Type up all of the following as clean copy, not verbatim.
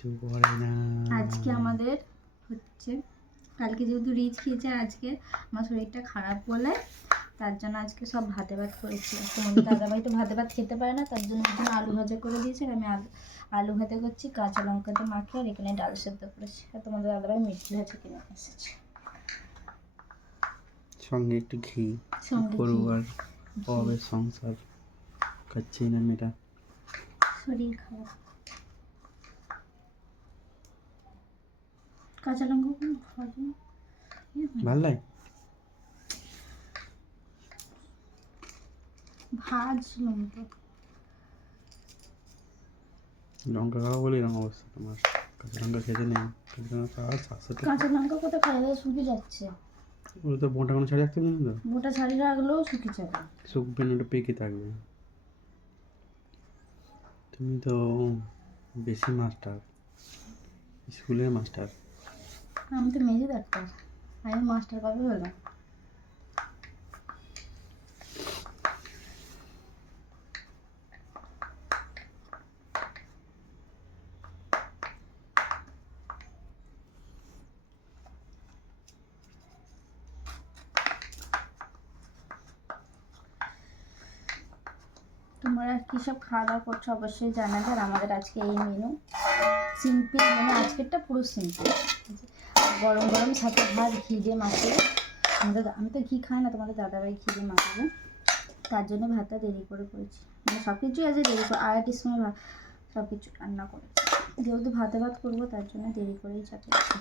কিচ্ছু করে না। আজকে আমাদের হচ্ছে কালকে যেহেতু রিচ খেয়েছে, আজকে আমার শরীরটা খারাপ বলে তার জন্য আজকে সব ভাতে ভাত করেছি। তোমাদের দাদাভাই তো ভাতে ভাত খেতে পারে না, তার জন্য আলু ভাজা করে দিয়েছে। আর আমি আলু ভাতে করছি, কাঁচা লঙ্কাতে মাখিয়ে, আর এখানে ডাল সেদ্ধ করেছি। আর তোমাদের দাদাভাই মিষ্টি ভাজা কিনে এসেছে, সঙ্গে একটু ঘি। সঙ্গে গরু ঘি। আর অভাবের সংসার, খাচ্ছি না মেয়েটা, শরীর খারাপ। কাঁচা লঙ্কা কোনো ভাজি ভাল লাগে। ভাজলাম তো। লঙ্কা খাওয়া বলে এরকম অবস্থা তোমার। কাঁচা লঙ্কা খেতে নেই, কাঁচা লঙ্কা খাওয়া স্বাস্থ্যটা। কাঁচা লঙ্কা কোথায় খাওয়া যায়, শুকিয়ে যাচ্ছে। ওগুলো তো মোটা কোনো ছাড়ি রাখতে পারি না তো। মোটা ছাড়িয়ে রাখলেও শুকিয়ে যাবে। শুকবে না, ওটা পেকে থাকবে। তুমি তো বেশি মাস্টার, স্কুলের মাস্টার। আমি তো মেজে ডাক্তার, আমি মাস্টার কবে হলাম? তোমরা কী সব খাওয়া দাওয়া করছো অবশ্যই জানাবে। আর আমাদের আজকে এই মেনু, সিম্পল মেনু আজকেরটা, পুরো সিম্পল। গরম গরম সাথে ভাত, ঘি দিয়ে মাখিয়ে। আমি তো ঘি খাই না, তোমাদের দাদাভাই ঘি দিয়ে মাখাবে, তার জন্য ভাতটা দেরি করে করেছি। মানে সব কিছুই আছে দেরি করে, 8টার সময় ভাত সব কিছু রান্না করেছি। যেহেতু ভাতে ভাত করবো তার জন্য দেরি করেই চাপিয়েছি।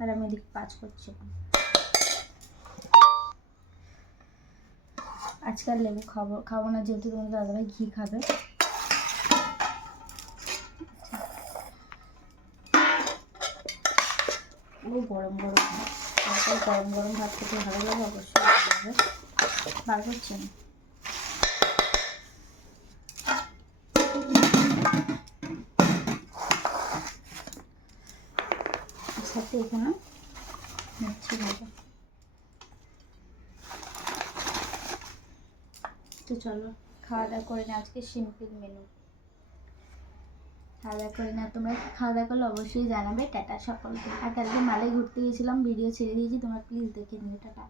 আর আমি এদিকে কাজ করছিলাম। আজকাল লেবু খাবো না, যেহেতু তোমাদের দাদাভাই ঘি খাবে। ও গরম গরম ভাত, তারপর গরম গরম ভাত খেতে ভালো লাগে, অবশ্যই ভালো লাগে। বার করছি না। সাথে এখানে মিষ্টি ভাজা। তো চলো খাওয়া দাওয়া করে না, আজকে সিম্পল মেনু। খাওয়া দাওয়া করে না, তোমরা খাওয়া দাওয়া করলে অবশ্যই জানাবে। টাটা সকলকে। আর কালকে মালে ঘুরতে গেছিলাম, ভিডিও ছেড়ে দিয়েছি, তোমরা প্লিজ দেখে নিও। টাটা।